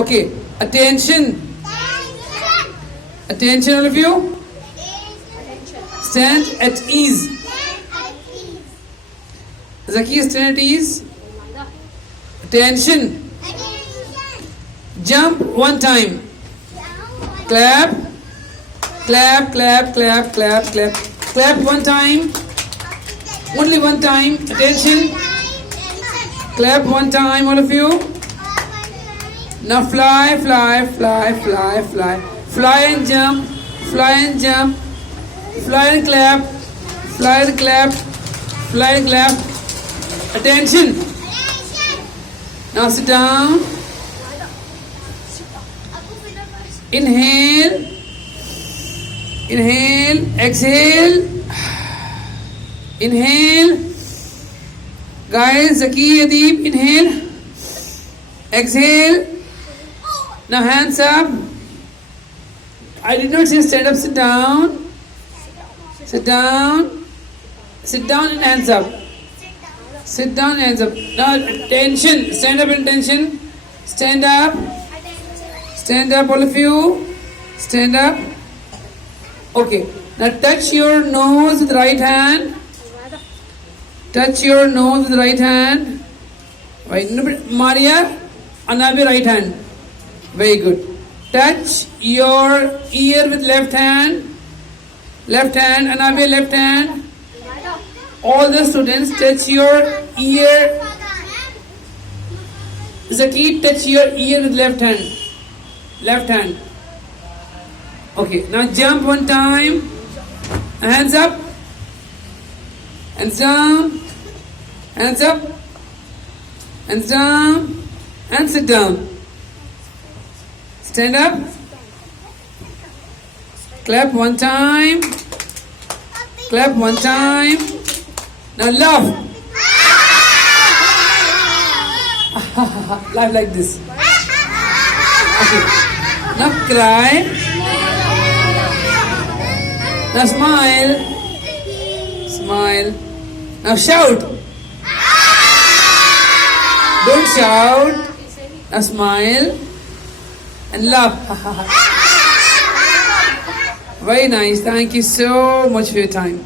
Okay, attention. Attention, all of you. Stand at ease. Zaki, stand at ease. Attention. Jump one time. Clap. Clap, clap, clap, clap, clap. Clap one time. Only one time. Attention. Clap one time, all of you. Now fly, fly, fly, fly, fly. Fly and jump. Fly and jump. Fly and clap. Fly and clap. Fly and clap. Attention. Now sit down. Inhale. Inhale. Exhale. Inhale. Guys, Zaki, Adeep, inhale. Exhale. Now hands up. I did not say stand up, sit down. Sit down. Sit down and hands up. Sit down and hands up. Now attention. Stand up and attention. Stand up. Stand up, all of you. Stand up. Okay. Now touch your nose with the right hand. Touch your nose with the right hand. Right. Maria, Anabi, right hand. Very good. Touch your ear with left hand. Left hand, Anabi, left hand. All the students touch your ear. Zaki, touch your ear with left hand. Left hand. Okay, now jump one time. Hands up. Hands down. Hands up. Hands down. And sit down. Stand up. Clap one time. Clap one time. Now laugh. Laugh like this. Okay. Now cry. Now smile. Smile. Now shout. Don't shout. Now smile. And laugh. Very nice. Thank you so much for your time.